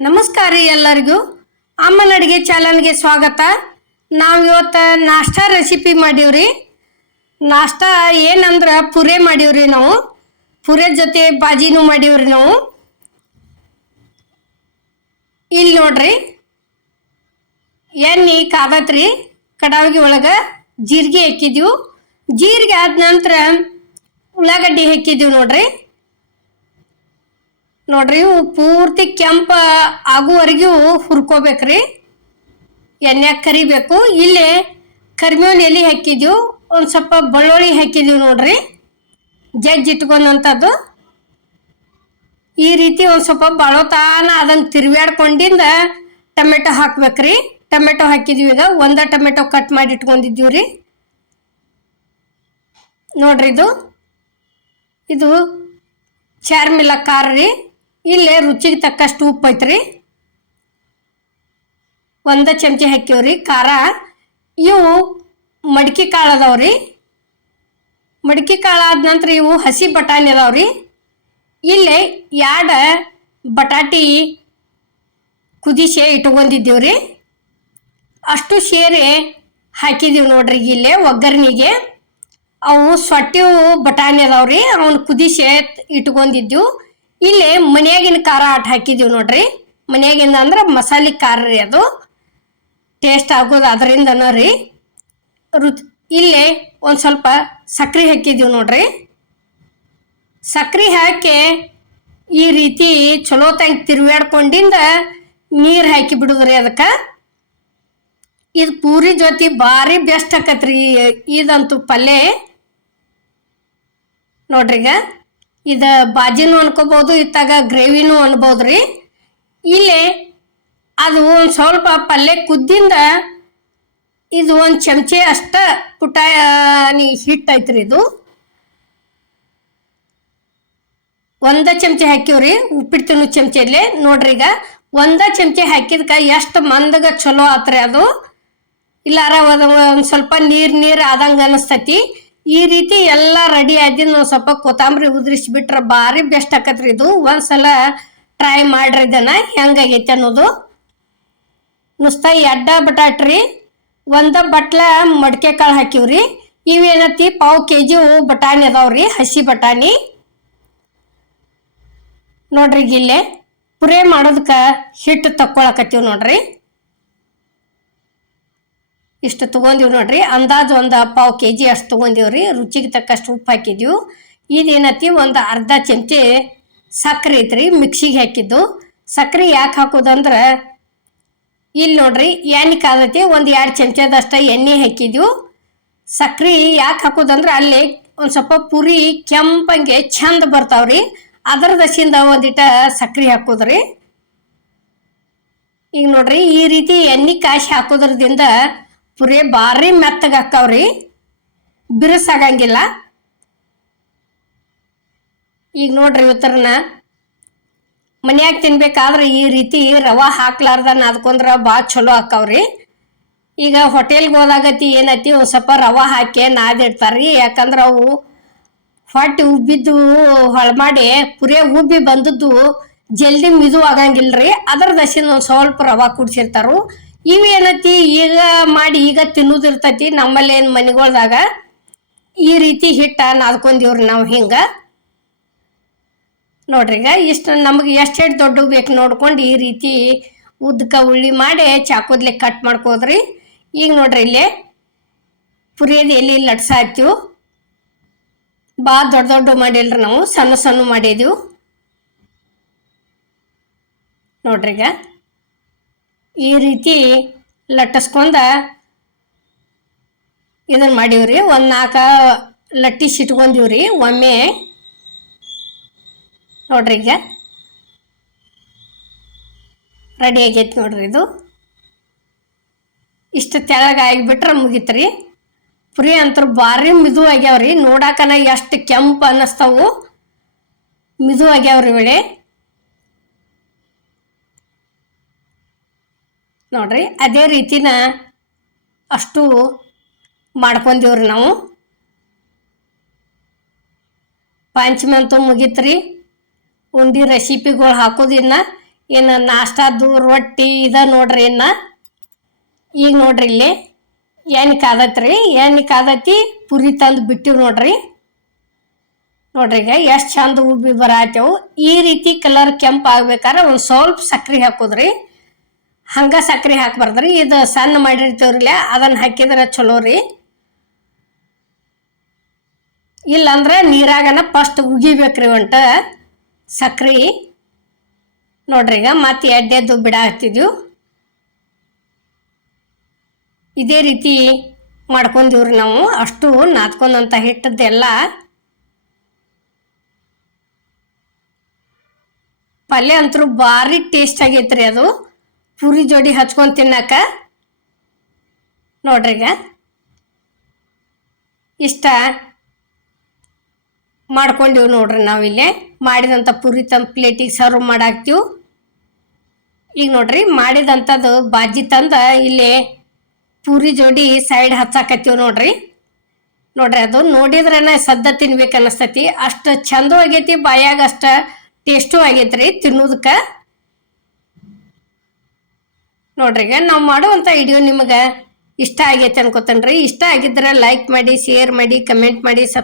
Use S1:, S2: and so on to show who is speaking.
S1: ನಮಸ್ಕಾರ ರೀ ಎಲ್ಲರಿಗೂ. ಅಮ್ಮನ ಅಡುಗೆ ಚಾನಲ್ಗೆ ಸ್ವಾಗತ. ನಾವು ಇವತ್ತು ನಾಷ್ಟಾ ರೆಸಿಪಿ ಮಾಡೀವ್ರಿ. ನಾಷ್ಟಾ ಏನಂದ್ರೆ ಪುರೆ ಮಾಡೀವ್ರಿ ನಾವು. ಪುರೆ ಜೊತೆ ಬಾಜಿನೂ ಮಾಡೀವ್ರಿ ನಾವು. ಇಲ್ಲಿ ನೋಡ್ರಿ. ಎಣ್ಣೆ ಕಾದತ್ರಿ ಕಡಾವಿಗೆ ಒಳಗೆ ಜೀರಿಗೆ ಹಾಕಿದ್ದೀವಿ ಜೀರಿಗೆ ಆದ ನಂತರ ಉಳ್ಳಾಗಡ್ಡಿ ಹಾಕಿದ್ದೀವಿ ನೋಡ್ರಿ. ನೋಡ್ರಿ ಪೂರ್ತಿ ಕೆಂಪ ಆಗುವವರೆಗೂ ಹುರ್ಕೋಬೇಕ್ರಿ. ಎಣ್ಣೆಗೆ ಕರಿಬೇಕು. ಇಲ್ಲಿ ಕರಿಬೇವಿನ ಎಲೆ ಹಾಕಿದ್ವು, ಒಂದು ಸ್ವಲ್ಪ ಬೆಳ್ಳುಳ್ಳಿ ಹಾಕಿದ್ವಿ ನೋಡ್ರಿ. ಜಜ್ಜಿ ಇಟ್ಕೊಂಡಂಥದ್ದು ಈ ರೀತಿ ಒಂದು ಸ್ವಲ್ಪ ಬಳೋತಾನ ಅದನ್ನು ತಿರುವಾಡ್ಕೊಂಡಿಂದ ಟೊಮೆಟೊ ಹಾಕ್ಬೇಕ್ರಿ. ಟೊಮೆಟೊ ಹಾಕಿದ್ವಿ ಈಗ, ಒಂದ ಟೊಮೆಟೊ ಕಟ್ ಮಾಡಿ ಇಟ್ಕೊಂಡಿದ್ದೀವಿ ರೀ. ನೋಡ್ರಿ ಇದು. ಇದು ಚಾರ್ಮಿಲ್ಲ ಖಾರ ರೀ. ಇಲ್ಲೇ ರುಚಿಗೆ ತಕ್ಕಷ್ಟು ಉಪ್ಪು ಐತ್ರಿ. ಒಂದು ಚಮಚಿ ಹಾಕಿವ್ರಿ ಖಾರ. ಇವು ಮಡಿಕೆ ಕಾಳು ಅದಾವ್ರಿ. ಮಡಿಕೆ ಕಾಳು ಆದ ನಂತರ ಇವು ಹಸಿ ಬಟಾಣಿ ಅದಾವ್ರಿ. ಇಲ್ಲೇ ಯಾಡ ಬಟಾಟಿ ಕುದಿಸಿ ಇಟ್ಕೊಂಡಿದ್ದೀವ್ರಿ ಅಷ್ಟು ಸೇರಿ ಹಾಕಿದೀವಿ ನೋಡ್ರಿ ಇಲ್ಲೇ ಒಗ್ಗರ್ಣಿಗೆ. ಅವು ಸೊಟ್ಟಿವು ಬಟಾಣಿ ಅದಾವ್ರಿ. ಅವನ್ ಕುದಿಸಿ ಇಟ್ಕೊಂಡಿದ್ವು ಇಲ್ಲಿ ಮನೆಯಾಗಿನ ಖಾರ ಆಟ ಹಾಕಿದೀವಿ ನೋಡ್ರಿ. ಮನ್ಯಾಗಿಂದ ಅಂದ್ರೆ ಮಸಾಲೆ ಖಾರ ರೀ ಅದು. ಟೇಸ್ಟ್ ಆಗೋದು ಅದರಿಂದನೂ ರೀ. ರುಚಿ ಇಲ್ಲಿ ಒಂದು ಸ್ವಲ್ಪ ಸಕ್ರೆ ಹಾಕಿದೀವಿ ನೋಡ್ರಿ. ಸಕ್ರೆ ಹಾಕಿ ಈ ರೀತಿ ಚಲೋ ತಂಗ್ ತಿರುವಾಡ್ಕೊಂಡಿಂದ ನೀರು ಹಾಕಿ ಬಿಡುದ್ರಿ ಅದಕ್ಕೆ. ಇದು ಪೂರಿ ಜೊತೆ ಭಾರಿ ಬೆಸ್ಟ್ ಆಕತ್ರಿ ಇದಂತೂ ಪಲ್ಯ. ನೋಡ್ರಿ ಈಗ. ಇದು ಬಾಜಿನೂ ಅನ್ಕೋಬೋದು ಇತ್ತಾಗ ಗ್ರೇವಿನೂ ರೀ ಇಲ್ಲಿ ಅದು ಒಂದು ಸ್ವಲ್ಪ ಪಲ್ಯ ಕುದ್ದಿಂದ ಇದು ಒಂದು ಚಮಚೆ ಅಷ್ಟ ಪುಟಾಣಿ ಹಿಟ್ಟು ಐತ್ರಿ ಇದು. ಒಂದ ಚಮಚೆ ಹಾಕಿವ್ರಿ ಉಪ್ಪಿಟ್ಟು ತಿನ್ನೋ ಚಮಚೆಲಿ. ನೋಡ್ರಿ ಈಗ, ಒಂದ ಚಮಚೆ ಹಾಕಿದ್ಕ ಎಷ್ಟು ಮಂದಗ ಚಲೋ ಆತ್ರಿ ಅದು. ಇಲ್ಲಾರ ಒಂದು ಸ್ವಲ್ಪ ನೀರು ನೀರು ಆದಂಗೆ ಅನಿಸ್ತೈತಿ. ಈ ರೀತಿ ಎಲ್ಲ ರೆಡಿ ಆಗಿ ನಾವು ಸ್ವಲ್ಪ ಕೊತ್ತಂಬರಿ ಉದ್ರಿಸಿ ಬಿಟ್ರೆ ಭಾರಿ ಬೆಸ್ಟ್ ಆಕತ್ರಿ ಇದು. ಒಂದ್ಸಲ ಟ್ರೈ ಮಾಡ್ರಿ ಇದನ್ನ. ಹೆಂಗಾಗೈತೆ ಅನ್ನೋದು. ನುಸ್ತ ಎಡ್ಡ ಬಟಾಟ್ರಿ. ಒಂದ ಬಟ್ಲ ಮಡಿಕೆ ಕಾಳು ಹಾಕಿವ್ರಿ. ಇವೇನತಿ ಪಾವು ಕೆ ಜಿ ಬಟಾಣಿ ಅದಾವ್ರಿ, ಹಸಿ ಬಟಾಣಿ. ನೋಡ್ರಿ ಇಲ್ಲೇ ಪುರೇ ಮಾಡೋದಕ್ಕ ಹಿಟ್ಟು ತಕ್ಕೊಳಕತ್ತೀವಿ ನೋಡ್ರಿ. ಇಷ್ಟು ತೊಗೊಂಡಿವಿ ನೋಡ್ರಿ. ಅಂದಾಜು ಒಂದು ಪಾವು ಕೆ ಜಿ ಅಷ್ಟು ತೊಗೊಂಡಿವ್ರಿ ರುಚಿಗೆ ತಕ್ಕಷ್ಟು ಉಪ್ಪು ಹಾಕಿದ್ವಿ. ಇದೇನತಿ ಒಂದು ಅರ್ಧ ಚಮಚೆ ಸಕ್ಕರೆ ಐತ್ರಿ, ಮಿಕ್ಸಿಗೆ ಹಾಕಿದ್ದು. ಸಕ್ಕರೆ ಯಾಕೆ ಹಾಕೋದಂದ್ರೆ ಇಲ್ಲಿ ನೋಡ್ರಿ ಎಣ್ಣೆ ಕಾದತಿ ಒಂದು ಎರಡು ಚಮಚದಷ್ಟು ಎಣ್ಣೆ ಹಾಕಿದ್ವು. ಸಕ್ಕರೆ ಯಾಕೆ ಹಾಕೋದಂದ್ರೆ ಅಲ್ಲಿ ಒಂದು ಸ್ವಲ್ಪ ಪುರಿ ಕೆಂಪಂಗೆ ಚಂದ ಬರ್ತಾವ್ರಿ ಅದರ ದಶಿಂದ ಒಂದಿಟ ಸಕ್ಕರೆ ಹಾಕೋದ್ರಿ. ಈಗ ನೋಡ್ರಿ, ಈ ರೀತಿ ಎಣ್ಣೆ ಕಾಯಿಸಿ ಹಾಕೋದ್ರದಿಂದ ಪುರಿ ಭಾರಿ ಮೆತ್ತಗೆ ಹಾಕಾವ್ರಿ. ಬಿರುಸಾಗಂಗಿಲ್ಲ. ಈಗ ನೋಡ್ರಿ ಇವತ್ತರನ ಮನ್ಯಾಗ ತಿನ್ಬೇಕಾದ್ರೆ ಈ ರೀತಿ ರವಾ ಹಾಕ್ಲಾರ್ದ ನಾದ್ಕೊಂಡ್ರ ಭಾಳ ಚಲೋ ಹಾಕವ್ರಿ. ಈಗ ಹೋಟೆಲ್ಗೆ ಹೋದಾಗತಿ ಏನೈತಿ, ಒಂದು ಸ್ವಲ್ಪ ರವಾ ಹಾಕಿ ನಾದಿಡ್ತಾರ್ರಿ ಯಾಕಂದ್ರೆ ಅವು ಹೊಟ್ಟೆ ಉಬ್ಬಿದ್ದು ಹೊಳ ಮಾಡಿ ಪುರೇ ಉಬ್ಬಿ ಬಂದದ್ದು ಜಲ್ದಿ ಮಿದು ಆಗಂಗಿಲ್ರಿ. ಅದರ ದಶಿನ ಒಂದು ಸ್ವಲ್ಪ ರವಾ ಕುಡ್ಸಿರ್ತಾರು. ಇವು ಏನೈತಿ ಈಗ ಮಾಡಿ ಈಗ ತಿನ್ನೋದಿರ್ತೈತಿ ನಮ್ಮಲ್ಲಿ ಏನು ಮನೆಗಳ್ದಾಗ. ಈ ರೀತಿ ಹಿಟ್ಟ ನಾದ್ಕೊಂಡಿವ್ರಿ ನಾವು ಹಿಂಗೆ. ನೋಡ್ರಿ ಈಗ ಇಷ್ಟು ನಮಗೆ ಎಷ್ಟು ಎಷ್ಟು ದೊಡ್ಡ ಬೇಕು ನೋಡ್ಕೊಂಡು ಈ ರೀತಿ ಉದ್ದಕ ಉಳ್ಳಿ ಮಾಡಿ ಚಾಕುದ್ಲೆ ಕಟ್ ಮಾಡ್ಕೋದ್ರಿ. ಈಗ ನೋಡ್ರಿ ಇಲ್ಲಿ ಪುರಿಯೋದು ಎಲ್ಲಿ ಲಟ್ಸ ಭಾಳ ದೊಡ್ಡ ದೊಡ್ಡ ಮಾಡಿಲ್ರಿ ನಾವು, ಸಣ್ಣ ಸಣ್ಣ ಮಾಡಿದೀವಿ. ನೋಡ್ರಿ ಈಗ. ಈ ರೀತಿ ಲಟ್ಟಿಸ್ಕೊಂಡ ಇದನ್ನ ಮಾಡೀವ್ರಿ. ಒಂದು ನಾಲ್ಕು ಲಟ್ಟಿಸಿ ಇಟ್ಕೊಂಡಿವ್ರಿ ಒಮ್ಮೆ ನೋಡ್ರಿ ಈಗ. ರೆಡಿ ಆಗೈತಿ ನೋಡ್ರಿ ಇದು. ಇಷ್ಟು ತೆಳಗೆ ಆಗಿಬಿಟ್ರೆ ಮುಗೀತ್ರಿ. ಪುರಿ ಅಂತೂ ಭಾರಿ ಮಿದು ಆಗ್ಯಾವ್ರಿ. ನೋಡಾಕನ ಎಷ್ಟು ಕೆಂಪು ಅನ್ನಿಸ್ತಾವು. ಮಿದು ಆಗ್ಯಾವ್ರಿ ಒಳ್ಳೆ ನೋಡ್ರಿ, ಅದೇ ರೀತಿನ ಅಷ್ಟು ಮಾಡ್ಕೊಂದೇವ್ರಿ ನಾವು. ಪಂಚಮಿ ಅಂತೂ ಮುಗೀತ್ರಿ. ಉಂಡಿ ರೆಸಿಪಿಗಳು ಹಾಕೋದಿನ್ನ ಏನು ನಾಷ್ಟಾದ್ದು ರೊಟ್ಟಿ ಇದ ನೋಡ್ರಿ ಇನ್ನ. ಈಗ ನೋಡ್ರಿ ಇಲ್ಲಿ ಏನಕ್ಕೆ ಕಾದತ್ರಿ, ಏನು ಕಾದತಿ, ಪುರಿ ತಂದು ಬಿಟ್ಟಿವಿ ನೋಡ್ರಿ. ನೋಡ್ರಿ ಈಗ ಎಷ್ಟು ಚಂದ ಉಬ್ಬಿ ಬರಾತೇವು. ಈ ರೀತಿ ಕಲರ್ ಕೆಂಪು ಆಗ್ಬೇಕಾದ್ರೆ ಒಂದು ಸ್ವಲ್ಪ ಸಕ್ರೆ ಹಾಕೋದ್ರಿ. ಹಂಗ ಸಕ್ಕರೆ ಹಾಕ್ಬಾರ್ದ್ರಿ. ಇದು ಸಣ್ಣ ಮಾಡಿರ್ತೀವ್ರಲ್ಲ, ಅದನ್ನ ಹಾಕಿದ್ರೆ ಚಲೋ ರೀ. ಇಲ್ಲಂದ್ರೆ ನೀರಾಗನ ಫಸ್ಟ್ ಉಗಿಬೇಕ್ರಿ ಒಂಟ ಸಕ್ರೆ. ನೋಡ್ರಿ ಈಗ ಮತ್ತೆ ಎಡ್ಡೆದ್ದು ಬಿಡಾಕ್ತಿದ್ವು ಇದೇ ರೀತಿ ಮಾಡ್ಕೊಂಡಿವ್ರಿ ನಾವು. ಅಷ್ಟು ನಾದ್ಕೊಂಡಂತ ಹಿಟ್ಟದ್ದೆಲ್ಲ ಪಲ್ಯ ಅಂತರೂ ಭಾರಿ ಟೇಸ್ಟ್ ಆಗೈತ್ರಿ ಅದು. ಪೂರಿ ಜೋಡಿ ಹಚ್ಕೊಂಡು ತಿನ್ನಕ? ನೋಡ್ರಿಗ ಇಷ್ಟ ಮಾಡ್ಕೊಂಡಿವ್ ನೋಡ್ರಿ ನಾವಿಲ್ಲಿ ಮಾಡಿದಂಥ ಪೂರಿ ತಂದು ಪ್ಲೇಟಿಗೆ ಸರ್ವ್ ಮಾಡಾಕ್ತೀವಿ. ಈಗ ನೋಡ್ರಿ ಮಾಡಿದಂಥದ್ದು ಬಾಜಿ ತಂದ ಇಲ್ಲಿ ಪೂರಿ ಜೋಡಿ ಸೈಡ್ ಹಚ್ಚಾಕತ್ತೀವಿ ನೋಡ್ರಿ. ನೋಡ್ರಿ ಅದು ನೋಡಿದ್ರನ ಸದ್ದ ತಿನ್ಬೇಕು ಅನಸ್ತತಿ. ಅಷ್ಟು ಚಂದ ಆಗೈತಿ ಬಾಯಾಗ ಅಷ್ಟ ಟೇಸ್ಟು ಆಗೈತ್ರಿ ತಿನ್ನೋದಕ್ಕೆ. ನೋಡ್ರಿ ಈಗ ನಾವು ಮಾಡುವಂಥ ವಿಡಿಯೋ ನಿಮಗೆ ಇಷ್ಟ ಆಗೈತೆ ಅನ್ಕೋತೇನ್ರಿ. ಇಷ್ಟ ಆಗಿದ್ರೆ ಲೈಕ್ ಮಾಡಿ ಶೇರ್ ಮಾಡಿ ಕಮೆಂಟ್ ಮಾಡಿ ಸಬ್